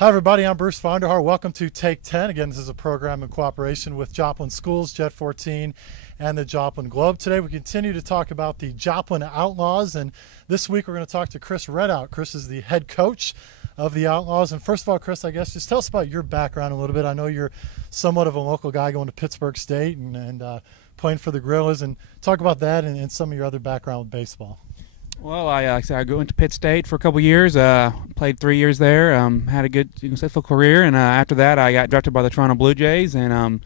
Hi, everybody. I'm Bruce Vonderhaar. Welcome to Take 10. Again, this is a program in cooperation with Joplin Schools, Jet 14, and the Joplin Globe. Today, we continue to talk about the Joplin Outlaws, and this week we're going to talk to Chris Reddout. Chris is the head coach of the Outlaws. And first of all, Chris, I guess just tell us about your background a little bit. I know you're somewhat of a local guy going to Pittsburgh State and playing for the Gorillas, and talk about that and some of your other background with baseball. Well, I went to Pitt State for a couple years, played 3 years there, had a good successful career, and after that I got drafted by the Toronto Blue Jays and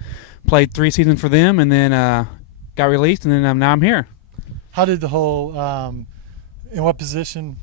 played 3 seasons for them, and then got released, and then now I'm here. How did the whole in what position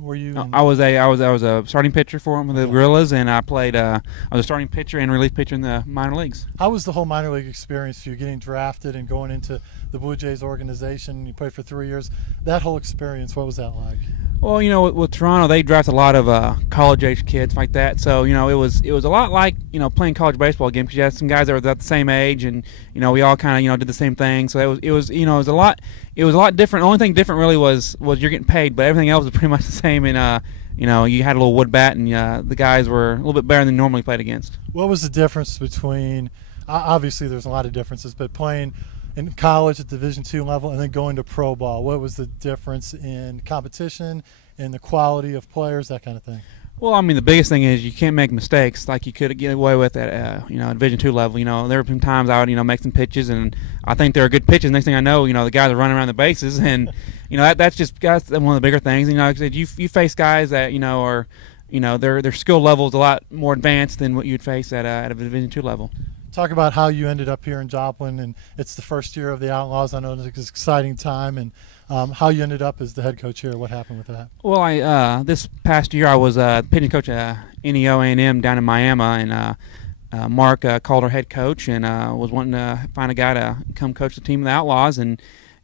were you in? I was a starting pitcher for them, the Gorillas, and I was a starting pitcher and relief pitcher in the minor leagues. How was the whole minor league experience for you, getting drafted and going into the Blue Jays organization? You played for 3 years. That whole experience, what was that like? Well, with Toronto, they draft a lot of college-age kids like that. So, it was a lot like, playing college baseball again, because you had some guys that were about the same age, and we all kind of did the same thing. So it was a lot different. The only thing different really was you're getting paid, but everything else was pretty much the same. And you had a little wood bat, and the guys were a little bit better than normally played against. What was the difference between? Obviously, there's a lot of differences, but playing in college at Division II level and then going to pro ball, what was the difference in competition, in the quality of players, that kind of thing? Well, the biggest thing is you can't make mistakes like you could get away with at Division II level. There have been times I would make some pitches, and I think they're good pitches. Next thing I know, the guys are running around the bases, and that's one of the bigger things. Like I said, you face guys that are their skill level is a lot more advanced than what you'd face at a Division II level. Talk about how you ended up here in Joplin, and it's the first year of the Outlaws. I know it's an exciting time, and how you ended up as the head coach here. What happened with that? Well, this past year I was pitching coach at NEO A&M down in Miami, and Mark called our head coach and was wanting to find a guy to come coach the team of the Outlaws, and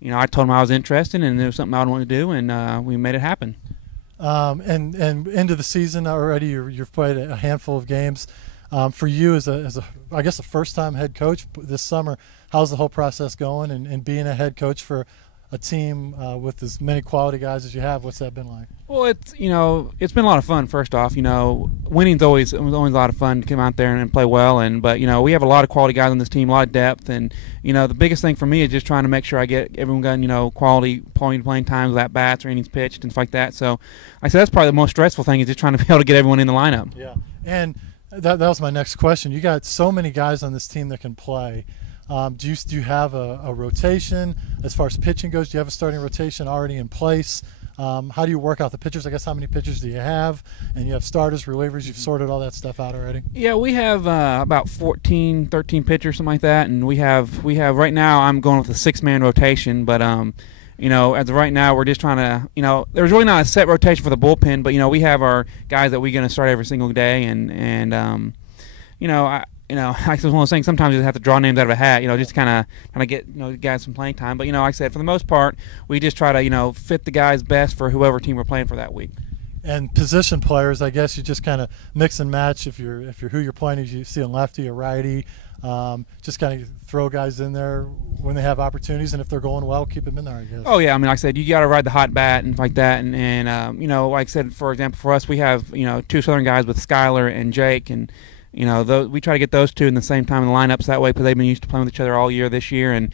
I told him I was interested and it was something I would want to do, and we made it happen. And into the season already, you've played a handful of games. For you as I guess a first-time head coach this summer, how's the whole process going? And being a head coach for a team with as many quality guys as you have, what's that been like? Well, it's been a lot of fun. First off, winning's always a lot of fun to come out there and play well. But we have a lot of quality guys on this team, a lot of depth, and the biggest thing for me is just trying to make sure I get everyone got quality playing times, at bats or innings pitched, and stuff like that. So, I said that's probably the most stressful thing is just trying to be able to get everyone in the lineup. Yeah, and that was my next question. You got so many guys on this team that can play. Do you have a rotation as far as pitching goes? Do you have a starting rotation already in place? How do you work out the pitchers? I guess how many pitchers do you have? And you have starters, relievers. You've sorted all that stuff out already? Yeah, we have about 14, 13 pitchers, something like that. And we have right now I'm going with a 6-man rotation, but as of right now, we're just trying to, there's really not a set rotation for the bullpen, but we have our guys that we're going to start every single day, and I just want to say sometimes you just have to draw names out of a hat, just kind of get guys some playing time. But like I said, for the most part, we just try to fit the guys best for whoever team we're playing for that week. And position players, I guess you just kind of mix and match if you're who you're playing. If you see a lefty, a righty, just kind of throw guys in there when they have opportunities, and if they're going well, keep them in there, I guess. Oh yeah, like I said, you got to ride the hot bat and like that, and like I said, for example, for us, we have 2 Southern guys with Skylar and Jake, and we try to get those 2 in the same time in the lineups that way, because they've been used to playing with each other all year this year, and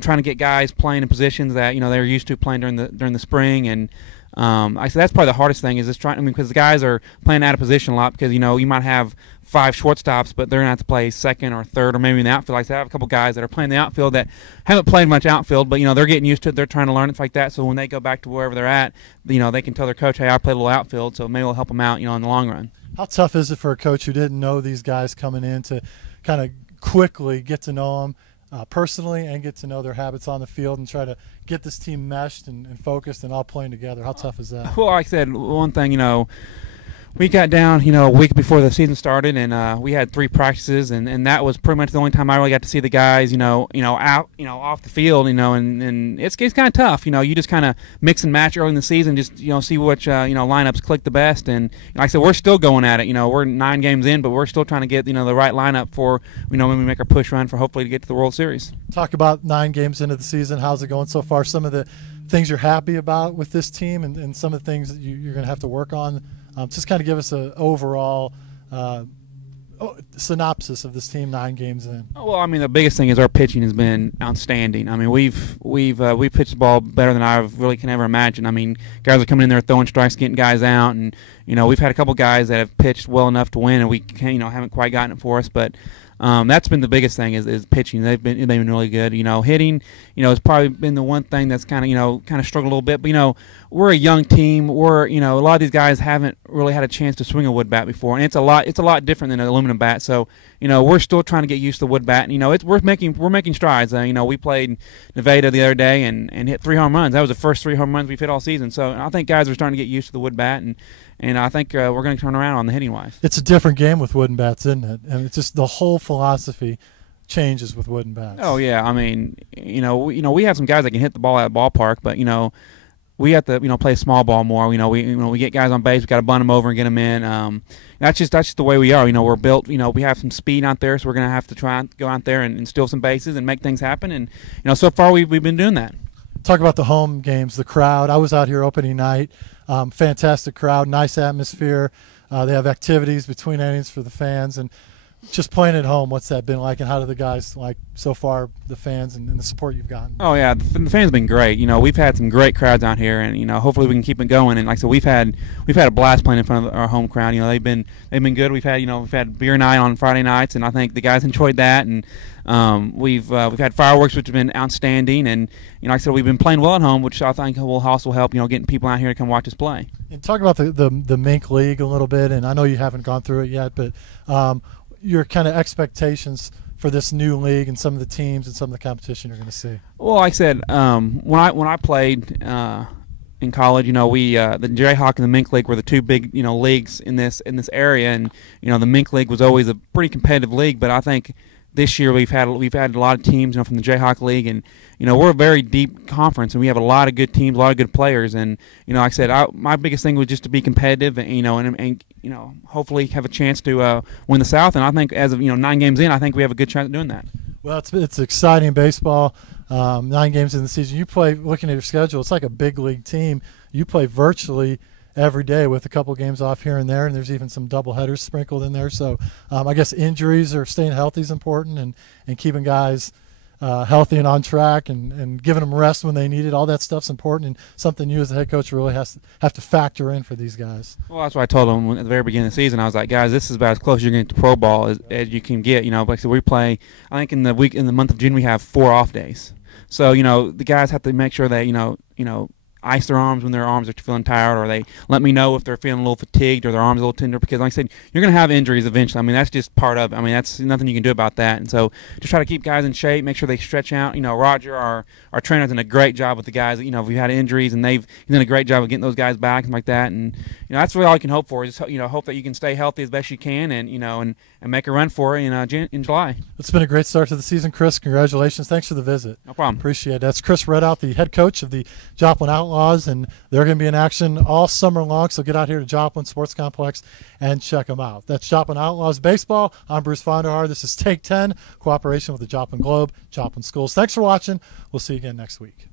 trying to get guys playing in positions that they're used to playing during the spring. And I said that's probably the hardest thing is just trying. Because the guys are playing out of position a lot, because you might have 5 shortstops, but they're gonna have to play second or third or maybe in the outfield. Like I said, I have a couple guys that are playing the outfield that haven't played much outfield, but they're getting used to it. They're trying to learn it like that. So when they go back to wherever they're at, they can tell their coach, "Hey, I played a little outfield," so maybe it'll help them out, in the long run. How tough is it for a coach who didn't know these guys coming in to kind of quickly get to know them personally and get to know their habits on the field and try to get this team meshed and focused and all playing together? How tough is that? Well, like I said, one thing, we got down, a week before the season started, and we had 3 practices, and that was pretty much the only time I really got to see the guys, out, off the field, and it's kind of tough, you just kind of mix and match early in the season, just see which lineups click the best, and like I said, we're still going at it, we're 9 games in, but we're still trying to get the right lineup for when we make our push run for hopefully to get to the World Series. Talk about 9 games into the season. How's it going so far? Some of the things you're happy about with this team, and some of the things that you're going to have to work on. Just kind of give us an overall synopsis of this team 9 games in? Well, I mean, the biggest thing is our pitching has been outstanding. I mean, we've pitched the ball better than I really can ever imagine. I mean, guys are coming in there throwing strikes, getting guys out, and we've had a couple guys that have pitched well enough to win, and we haven't quite gotten it for us, but. That's been the biggest thing is pitching. They've been really good. Hitting, has probably been the one thing that's kind of struggled a little bit. But we're a young team. We're a lot of these guys haven't really had a chance to swing a wood bat before, and it's a lot different than an aluminum bat. So we're still trying to get used to the wood bat. And, we're making strides. We played Nevada the other day and hit 3 home runs. That was the first 3 home runs we've hit all season. So I think guys are starting to get used to the wood bat, and I think we're going to turn around on the hitting wise. It's a different game with wooden bats, isn't it? And it's just the whole philosophy changes with wooden bats. Oh yeah, I mean, we have some guys that can hit the ball at the ballpark, but we have to play small ball more. We get guys on base, we got to bunt them over and get them in. That's just the way we are. We're built. We have some speed out there, so we're going to have to try and go out there and steal some bases and make things happen. And so far we've been doing that. Talk about the home games, the crowd. I was out here opening night. Fantastic crowd, nice atmosphere. They have activities between innings for the fans, and just playing at home, what's that been like, and how do the guys like so far, the fans and the support you've gotten? Oh yeah, the fans have been great. We've had some great crowds out here, and hopefully we can keep it going. And like I said, we've had a blast playing in front of our home crowd. They've been good. We've had beer night on Friday nights, and I think the guys enjoyed that. And we've had fireworks, which have been outstanding. And like I said, we've been playing well at home, which I think will also help. Getting people out here to come watch us play. And talk about the Mink League a little bit. And I know you haven't gone through it yet, but your kind of expectations for this new league and some of the teams and some of the competition you're going to see? Well, like I said, when I played in college, the Jayhawk and the Mink League were the two big leagues in this area, and the Mink League was always a pretty competitive league. But I think this year we've had a lot of teams from the Jayhawk League, and we're a very deep conference, and we have a lot of good teams, a lot of good players. And like I said, my biggest thing was just to be competitive, and hopefully have a chance to win the South. And I think as of 9 games in, I think we have a good chance of doing that. Well, it's exciting baseball. 9 games in the season. You play, looking at your schedule, it's like a big league team. You play virtually every day with a couple games off here and there, and there's even some doubleheaders sprinkled in there. So I guess injuries or staying healthy is important, and keeping guys healthy and on track, and giving them rest when they need it. All that stuff's important, and something you as the head coach really have to factor in for these guys. Well, that's what I told them at the very beginning of the season. I was like, guys, this is about as close as you're going to get to pro ball as you can get. Like I said, we play, I think in the month of June we have 4 off days. So the guys have to make sure that ice their arms when their arms are feeling tired, or they let me know if they're feeling a little fatigued or their arms a little tender, because like I said, you're going to have injuries eventually. I mean, that's just part of it. I mean, that's nothing you can do about that. And so just try to keep guys in shape, make sure they stretch out. Roger, our trainer's done a great job with the guys. If we've had injuries, and he's done a great job of getting those guys back and like that. And that's really all you can hope for, is hope that you can stay healthy as best you can, and and make a run for it in July. It's been a great start to the season, Chris. Congratulations. Thanks for the visit. No problem. Appreciate it. That's Chris Reddout, the head coach of the Joplin Outlaws, and they're going to be in action all summer long, so get out here to Joplin Sports Complex and check them out. That's Joplin Outlaws Baseball. I'm Bruce Vonderhaar. This is Take 10, cooperation with the Joplin Globe, Joplin Schools. Thanks for watching. We'll see you again next week.